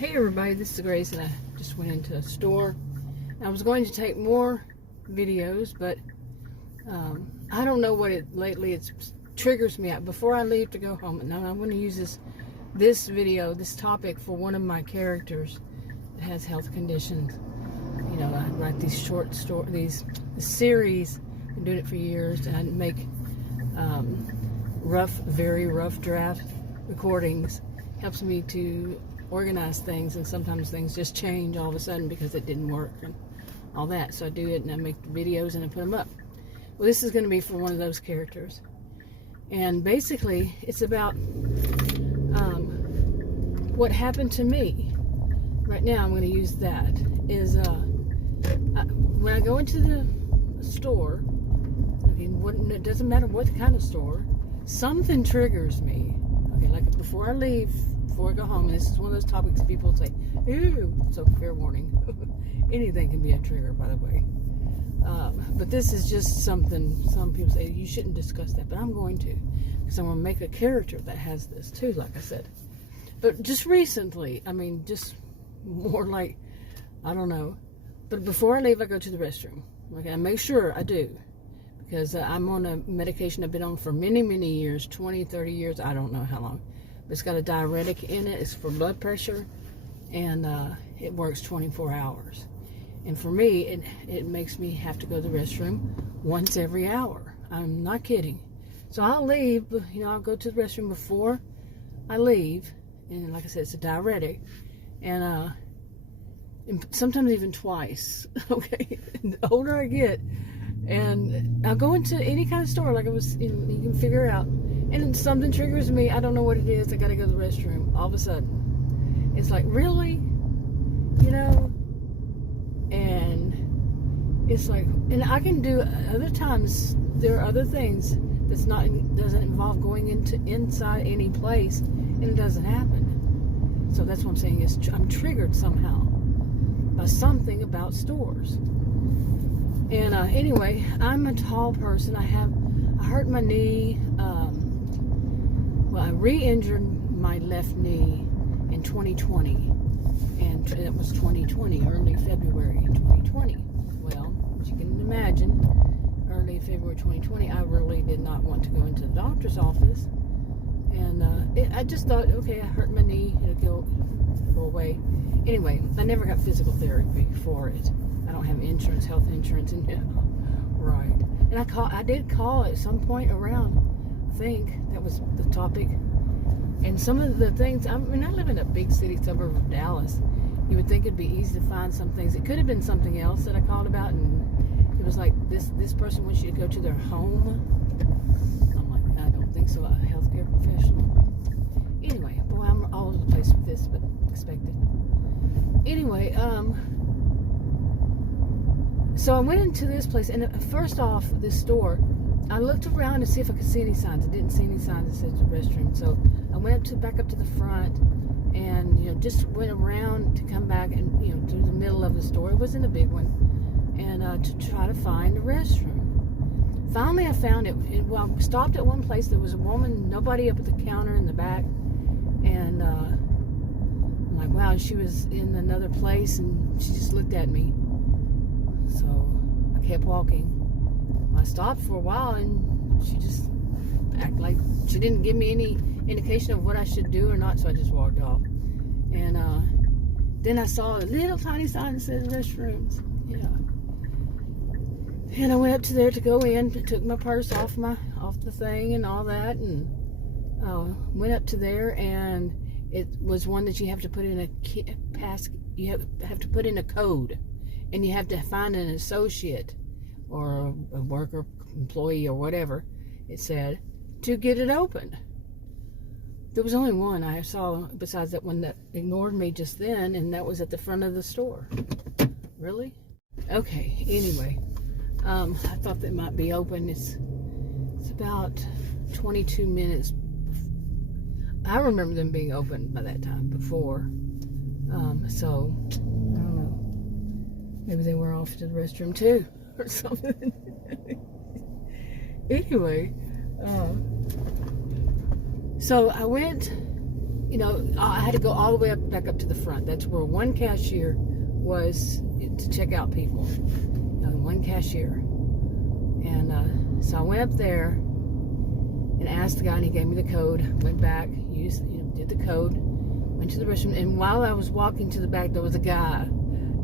Hey everybody, this is Grace, and I just went into a store. I was going to take more videos, but I don't know what lately it triggers me out. Before I leave to go home, and I'm going to use this video, this topic, for one of my characters that has health conditions. You know, I write these short stories, this series. I've been doing it for years, and I make very rough draft recordings. Helps me to organize things, and sometimes things just change all of a sudden because it didn't work and all that. So I do it, and I make the videos and I put them up. Well, this is going to be for one of those characters, and basically it's about what happened to me. Right now I'm going to use that is when I go into the store, it doesn't matter what kind of store, something triggers me. Okay, like before I leave, before I go home, and this is one of those topics people say, ew, so fair warning. Anything can be a trigger, by the way. But this is just something, some people say, you shouldn't discuss that, but I'm going to. Because I'm going to make a character that has this too, like I said. But just recently, I mean, just more like, I don't know. But before I leave, I go to the restroom. Okay, I make sure I do. Because I'm on a medication I've been on for many, many years, 20, 30 years, I don't know how long. But it's got a diuretic in it, it's for blood pressure, and it works 24 hours. And for me, it makes me have to go to the restroom once every hour. I'm not kidding. So I'll leave, you know, I'll go to the restroom before I leave, and like I said, it's a diuretic, and sometimes even twice, okay? The older I get, and I'll go into any kind of store, like I was, you can figure it out, and something triggers me. I don't know what it is. I gotta go to the restroom. All of a sudden, it's like, really, you know, and it's like, and I can do other times. There are other things doesn't involve going inside any place, and it doesn't happen. So that's what I'm saying is I'm triggered somehow by something about stores. And anyway, I'm a tall person. I hurt my knee. Well, I re-injured my left knee in 2020, and it was 2020, early February 2020. Well, as you can imagine, early February 2020, I really did not want to go into the doctor's office, and I just thought, okay, I hurt my knee, it'll go away. Anyway, I never got physical therapy for it. I don't have insurance, health insurance, and right. And I did call at some point around, I think that was the topic. And some of the things, I mean, I live in a big city suburb of Dallas. You would think it'd be easy to find some things. It could have been something else that I called about, and it was like, this person wants you to go to their home. I'm like, I don't think so. A healthcare professional. Anyway, boy, I'm all over the place with this, but expected. Anyway, so I went into this place, and first off, this store, I looked around to see if I could see any signs. I didn't see any signs that said the restroom. So I went back up to the front, and just went around to come back and to the middle of the store. It wasn't a big one, and to try to find the restroom. Finally, I found it. Well, I stopped at one place. There was a woman, nobody up at the counter in the back, and I'm like, wow. She was in another place, and she just looked at me. So I kept walking. I stopped for a while, and she just acted like she didn't give me any indication of what I should do or not, so I just walked off. And then I saw a little tiny sign that says restrooms. Yeah. And I went up to there to go in, took my purse off the thing and all that, and went up to there, and it was one that you have to put in you have to put in a code. And you have to find an associate or a worker, employee, or whatever it said, to get it open. There was only one I saw besides that one that ignored me just then, and that was at the front of the store. Really? Okay, anyway. I thought that might be open. It's about 22 minutes. I remember them being open by that time before. So, I don't know. Maybe they were off to the restroom too, or something. Anyway, so I went you know, I had to go all the way back up to the front. That's where one cashier was to check out people. One cashier. And so I went up there and asked the guy, and he gave me the code. Went back, did the code, went to the restroom, and while I was walking to the back, there was a guy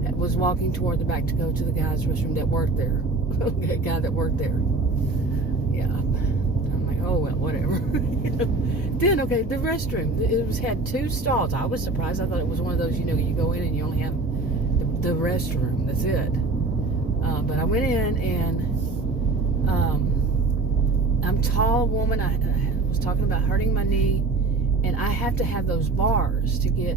that was walking toward the back to go to the guy's restroom that worked there. A guy that worked there. Yeah. I'm like, oh, well, whatever. Then, okay, the restroom. It had 2 stalls. I was surprised. I thought it was one of those, you go in and you only have the restroom. That's it. But I went in, and I'm a tall woman. I was talking about hurting my knee, and I have to have those bars to get,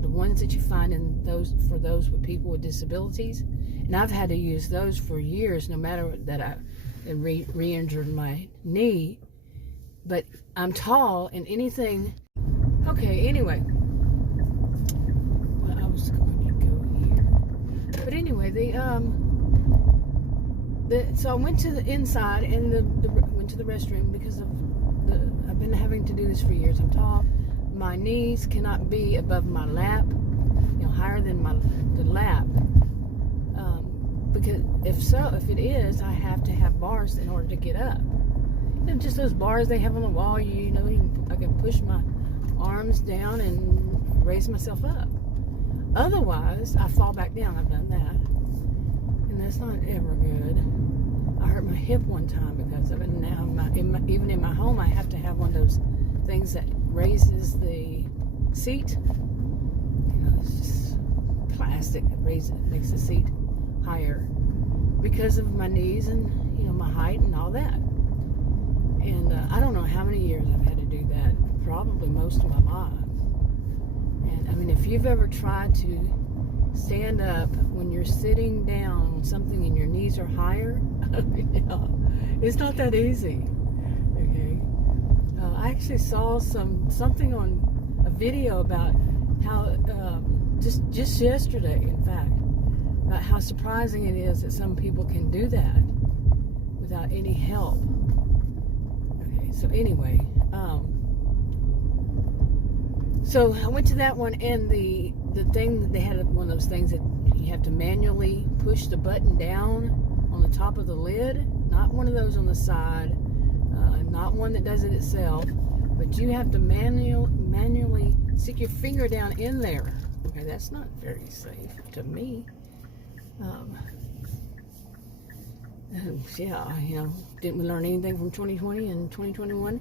the ones that you find in for those with people with disabilities. And I've had to use those for years, no matter that I re-injured my knee. But I'm tall, and anything. Okay, anyway. Well, I was going to go here. But anyway, so I went to the inside and went to the restroom because I've been having to do this for years. I'm tall. My knees cannot be above my lap, higher than the lap. Because if it is, I have to have bars in order to get up. Just those bars they have on the wall. I can push my arms down and raise myself up. Otherwise, I fall back down. I've done that, and that's not ever good. I hurt my hip one time because of it. And now, even in my home, I have to have one of those things that raises the seat. It's just plastic. It makes the seat higher because of my knees and my height and all that. And I don't know how many years I've had to do that. Probably most of my life. And I mean, if you've ever tried to stand up when you're sitting down on something and your knees are higher, it's not that easy. Okay. I actually saw something on a video about how just yesterday, in fact, about how surprising it is that some people can do that without any help. Okay, so anyway, so I went to that one, and the thing that they had, one of those things that you have to manually push the button down on the top of the lid, not one of those on the side, not one that does it itself, but you have to manually stick your finger down in there. Okay, that's not very safe to me. Yeah, didn't we learn anything from 2020 and 2021?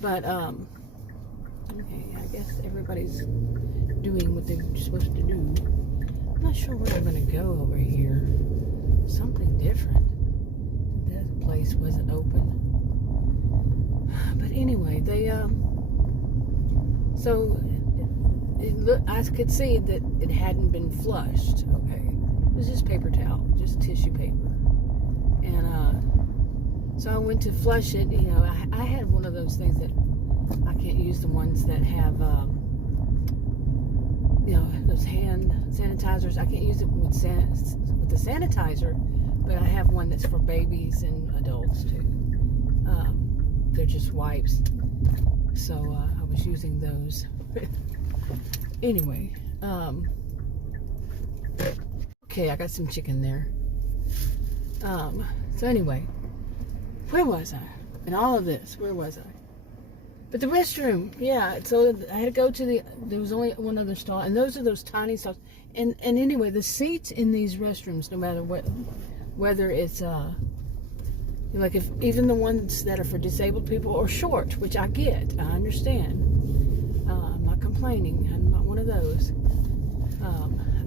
But, okay, I guess everybody's doing what they're supposed to do. I'm not sure where I'm going to go over here. Something different. That place wasn't open. But anyway, I could see that it hadn't been flushed, okay? It was just paper towel, just tissue paper. And so I went to flush it. I had one of those things that I can't use the ones that have, those hand sanitizers. I can't use it with the sanitizer, but I have one that's for babies and adults too. They're just wipes. So I was using those. Anyway, okay, I got some chicken there. So anyway, where was I? In all of this, where was I? But the restroom, yeah. So I had to go to there was only one other stall, and those are those tiny stalls. And anyway, the seats in these restrooms, no matter whether it's like if even the ones that are for disabled people or short, which I get, I understand. I'm not complaining. I'm not one of those.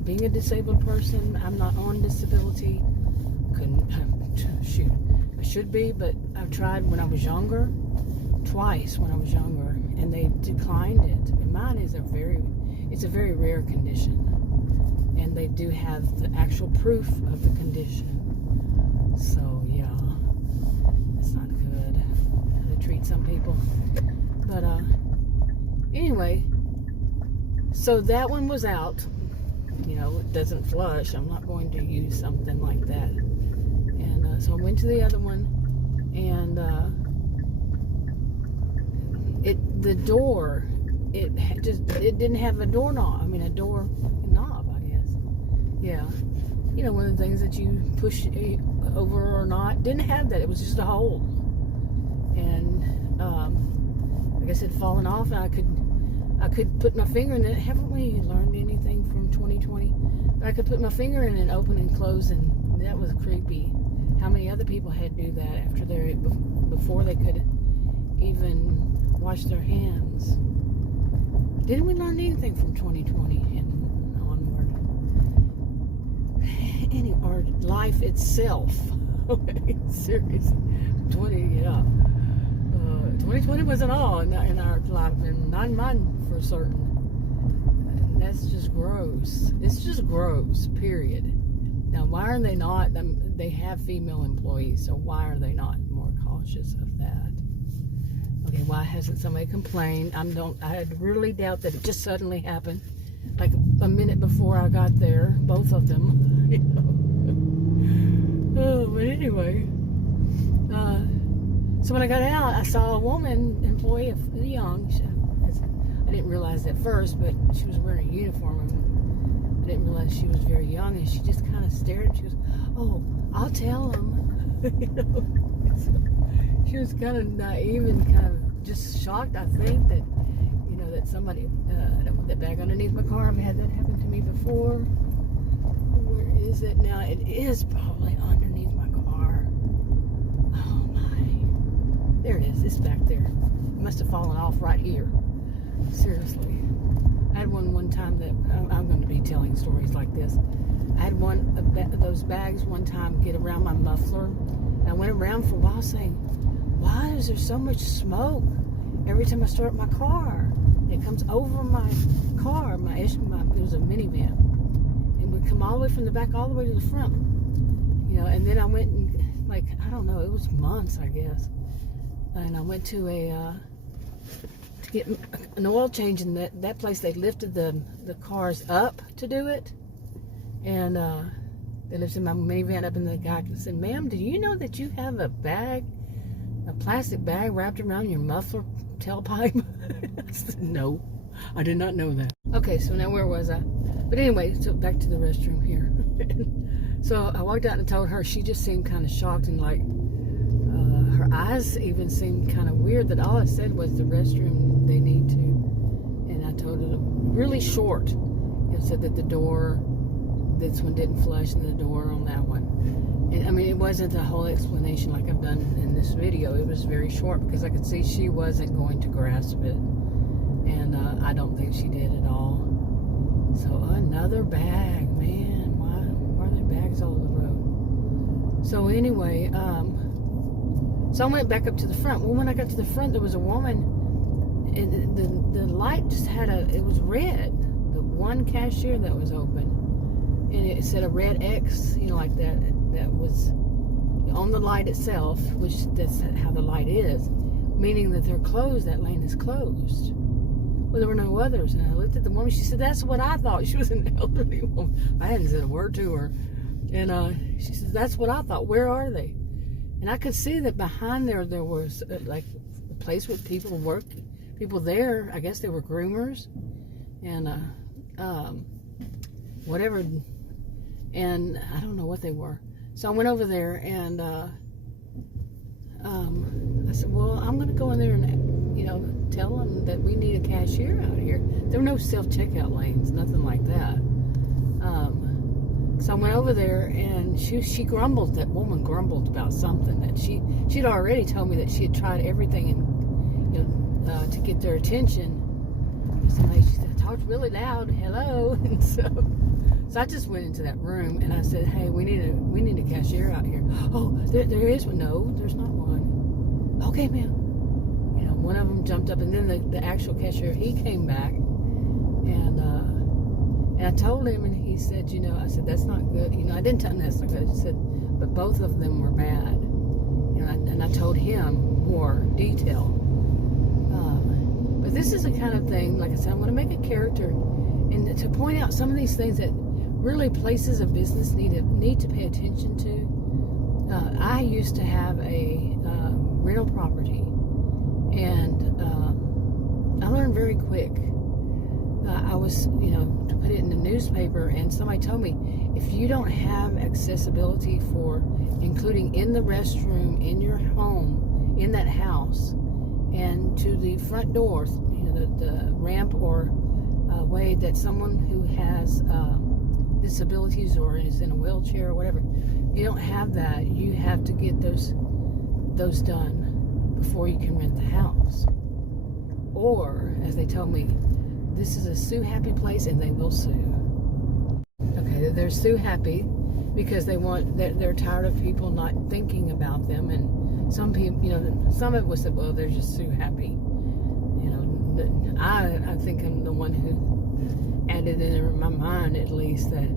Being a disabled person, I'm not on disability. Shoot, I should be, but I've tried when I was younger, twice when I was younger, and they declined it. And mine is it's a very rare condition, and they do have the actual proof of the condition. So yeah, it's not good how to treat some people. But anyway, so that one was out. It doesn't flush. I'm not going to use something like that. And so I went to the other one, and the door, it didn't have a doorknob. I mean, a door knob, I guess. Yeah. You know, one of the things that you push over or not, didn't have that. It was just a hole. And I guess it had fallen off, and I could put my finger in it. Haven't we learned anything from 2020? But I could put my finger in and open and close, and that was creepy. How many other people had to do that after before they could even wash their hands? Didn't we learn anything from 2020 and onward? Or life itself. Seriously. 2020 wasn't all in our life, and not in mine for certain. And that's just gross. It's just gross, period. Now, why are they not? They have female employees, so why are they not more cautious of that? Okay, why hasn't somebody complained? I really doubt that it just suddenly happened, like a minute before I got there, both of them. You know. Oh, but anyway, so when I got out, I saw a woman employee, young. I didn't realize at first, but she was wearing a uniform. I didn't realize she was very young, and she just kind of stared at me. She goes, "Oh, I'll tell them." You know? So she was kind of naive and kind of just shocked, I think, that, you know, that somebody, that bag underneath my car. I've had that happen to me before. Where is it now? It is probably underneath my car. Oh my. There it is. It's back there. It must have fallen off right here. Seriously. I had one time that, I'm going to be telling stories like this. I had one of those bags one time get around my muffler. And I went around for a while saying, why is there so much smoke every time I start my car? And it comes over my car. It was a minivan. It would come all the way from the back all the way to the front. You know, and then I went and, like, I don't know, it was months, I guess. And I went to to get an oil change in that place. They lifted the cars up to do it. And they lifted my minivan up, and the guy said, "Ma'am, do you know that you have a plastic bag wrapped around your muffler tailpipe?" I said, "No, I did not know that." Okay, so now where was I? But anyway, so back to the restroom here. So I walked out and told her. She just seemed kind of shocked, and like her eyes even seemed kind of weird. That all I said was the restroom, they need to. And I told her really short. You know, said that the door, this one didn't flush, and the door on that one. And I mean, it wasn't a whole explanation like I've done in this video. It was very short because I could see she wasn't going to grasp it. And I don't think she did at all. So another bag, man. Why are there bags all over the road? So anyway, so I went back up to the front. Well, when I got to the front, there was a woman, and the light just had it was red. The one cashier that was open, and it said a red X, you know, like that was on the light itself, which that's how the light is, meaning that they're closed. That lane is closed. Well, there were no others, and I looked at the woman. She said, "That's what I thought." She was an elderly woman. I hadn't said a word to her, and she said, "That's what I thought. Where are they?" And I could see that behind there was like a place where people work. People there, I guess they were groomers, and whatever, and I don't know what they were. So I went over there, and I said, "Well, I'm going to go in there and, you know, tell them that we need a cashier out here." There were no self-checkout lanes, nothing like that. So I went over there, and she grumbled. That woman grumbled about something that she'd already told me that she had tried everything, and, you know, to get their attention. Somebody, she said, "I talked really loud, hello," and so I just went into that room, and I said, "Hey, we need a cashier out here." "Oh, there is one." "No, there's not one." "Okay, ma'am." You know, one of them jumped up, and then the actual cashier, he came back, and I told him, and he said, "You know," I said, "That's not good." You know, I didn't tell him that's not good. I said, "But both of them were bad." You know, and I told him more detail. But this is the kind of thing, like I said, I'm going to make a character, and to point out some of these things that really places of business need to pay attention to. I used to have a rental property, and learned very quick. I was, to put it in the newspaper, and somebody told me, if you don't have accessibility for including in the restroom, in your home, in that house, and to the front doors, the ramp or way that someone who has disabilities or is in a wheelchair or whatever, you don't have that, you have to get those done before you can rent the house. Or, as they told me, this is a sue happy place and they will sue. Okay, they're sue happy because they're tired of people not thinking about them, and some people, some of us said, well, they're just sue happy. I think I'm the one who added in my mind, at least, that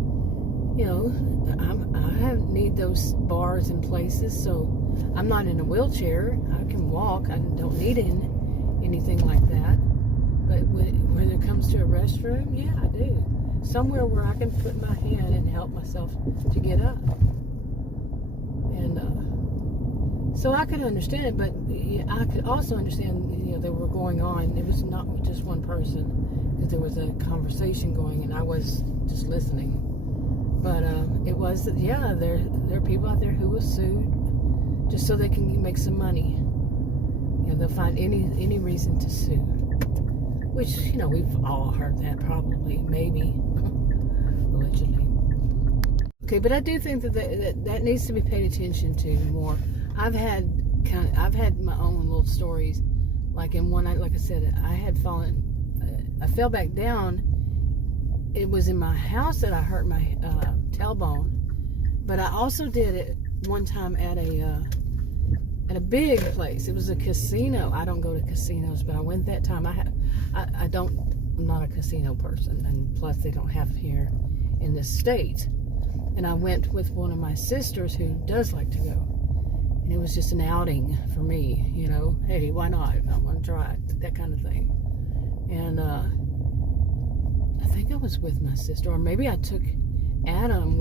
I need those bars and places, so I'm not in a wheelchair. I can walk. I don't need anything like that. But when it comes to a restroom, yeah, I do. Somewhere where I can put my hand and help myself to get up. And so I could understand it, but I could also understand, they were going on. It was not just one person, because there was a conversation going, and I was just listening. But it was that, yeah, there are people out there who will sue just so they can make some money. They'll find any reason to sue. Which, we've all heard that, probably, maybe, allegedly. Okay, but I do think that needs to be paid attention to more. I've had my own little stories, like in one night, like I said, I fell back down. It was in my house that I hurt my tailbone, but I also did it one time at a big place. It was a casino. I don't go to casinos, but I went that time. I'm not a casino person, and plus they don't have it here in this state. And I went with one of my sisters who does like to go, and it was just an outing for me. Hey, why not? I want to try it, that kind of thing. And I think I was with my sister, or maybe I took Adam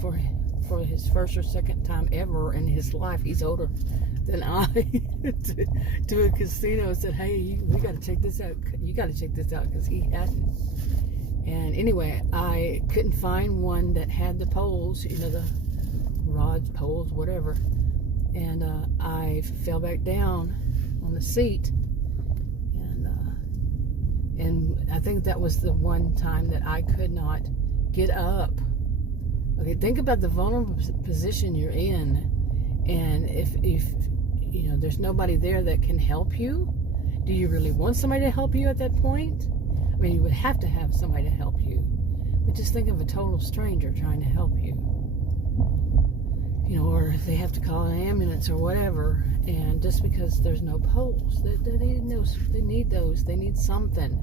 for his first or second time ever in his life. He's older than I to a casino and said, hey, we got to check this out. You got to check this out, because he hadn't. And anyway, I couldn't find one that had the poles, the rods, poles, whatever. And I fell back down on the seat. And I think that was the one time that I could not get up. Okay, think about the vulnerable position you're in, and if there's nobody there that can help you, do you really want somebody to help you at that point? I mean, you would have to have somebody to help you, but just think of a total stranger trying to help you, or if they have to call an ambulance or whatever, and just because there's no poles, they need those, they need something,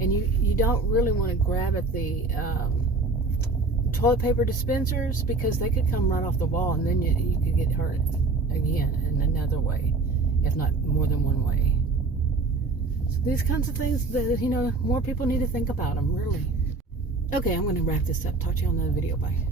and you don't really want to grab at the toilet paper dispensers, because they could come right off the wall, and then you could get hurt again in another way, if not more than one way. So these kinds of things that more people need to think about them, really. Okay, I'm going to wrap this up. Talk to you on another video. Bye.